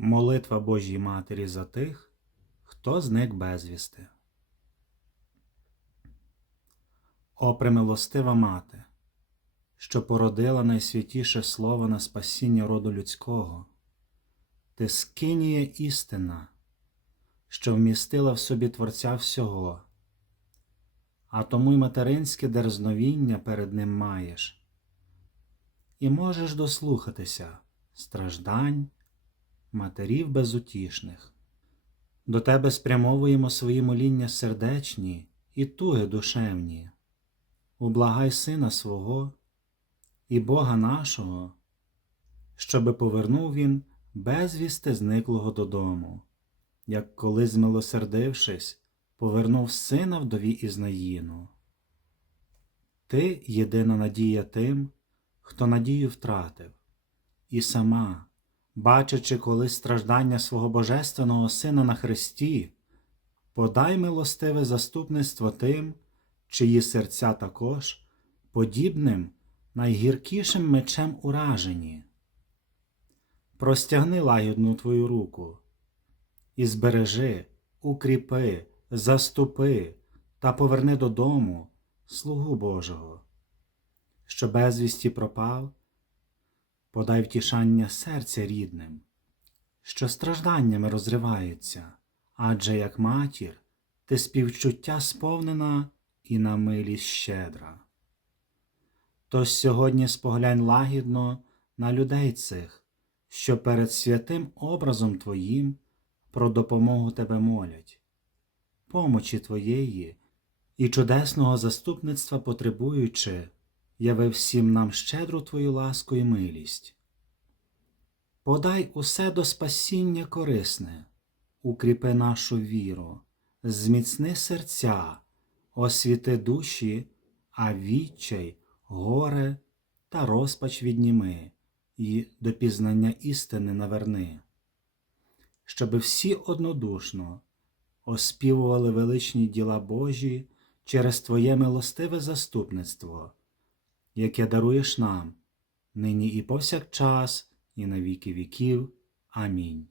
Молитва Божій Матері за тих, хто зник безвісти. О примилостива мати, що породила найсвятіше слово на спасіння роду людського, ти скиніє істина, що вмістила в собі Творця всього, а тому й материнське дерзновіння перед ним маєш, і можеш дослухатися страждань матерів безутішних. До тебе спрямовуємо свої моління сердечні і туги душевні. Ублагай сина свого і Бога нашого, щоби повернув він безвісти зниклого додому, як коли, змилосердившись, повернув сина вдові із Наїну. Ти єдина надія тим, хто надію втратив, і сама, бачачи колись страждання свого Божественного Сина на Христі, подай милостиве заступництво тим, чиї серця також подібним найгіркішим мечем уражені. Простягни лагідну твою руку і збережи, укріпи, заступи та поверни додому слугу Божого, що безвісті пропав, подай втішання серця рідним, що стражданнями розриваються, адже як матір ти співчуття сповнена і на милість щедра. Тож сьогодні споглянь лагідно на людей цих, що перед святим образом Твоїм про допомогу Тебе молять, помочі Твоєї і чудесного заступництва потребуючи, яви всім нам щедру Твою ласку і милість. Подай усе до спасіння корисне, укріпи нашу віру, зміцни серця, освіти душі, а відчай, горе та розпач відніми і до пізнання істини наверни, щоби всі однодушно оспівували величні діла Божі через Твоє милостиве заступництво, яке даруєш нам нині і повсякчас, і на віки віків. Амінь.